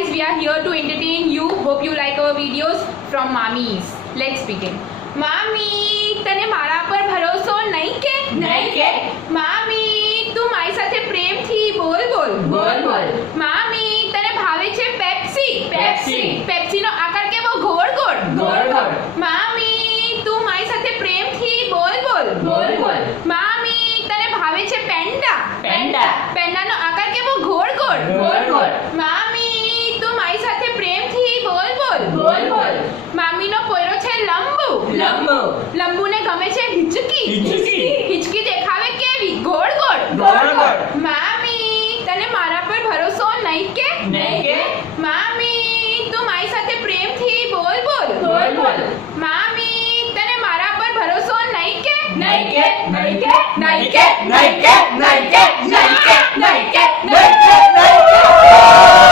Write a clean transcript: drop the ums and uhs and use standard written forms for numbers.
guys, we are here to entertain you. Hope you like our videos from Mommies. Let's begin. Mami, તને મારા પર ભરોસો નહીં કે? નહીં કે? Mami, તું મારી સાથે પ્રેમથી બોલ બોલ. બોલ બોલ. Mami, તને ભાવે છે પેપ્સી? પેપ્સી. પેપ્સીનો આકાર કેવો? ગોળ ગોળ. ગોળ ગોળ. Mami, તું મારી સાથે પ્રેમથી બોલ બોલ. બોલ બોલ. Mami, તને ભાવે છે પેન્ડા? પેન્ડા. પેન્ડાનો આકાર કેવો? ગોળ ગોળ. ગોળ ગોળ. મામી, તું મારી સાથે પ્રેમથી બોલ બોલ. બોલ બોલ. મામીનો પોયરો છે લંબુ. લંબુ. લંબુને ગમે છે હિચકી. હિચકી. હિચકી દેખાવે કેવી? ગોળ ગોળ. ગોળ ગોળ. મામી, તને મારા પર ભરોસો નહીં કે? નહીં કે? મામી, તું મારી સાથે પ્રેમથી બોલ બોલ. બોલ બોલ. મામી, તને મારા પર ભરોસો નહીં કે? નહીં કે? નહીં કે? નહીં કે? નહીં કે? નહીં કે? નહીં કે? નહીં કે? નહીં કે? નહીં કે?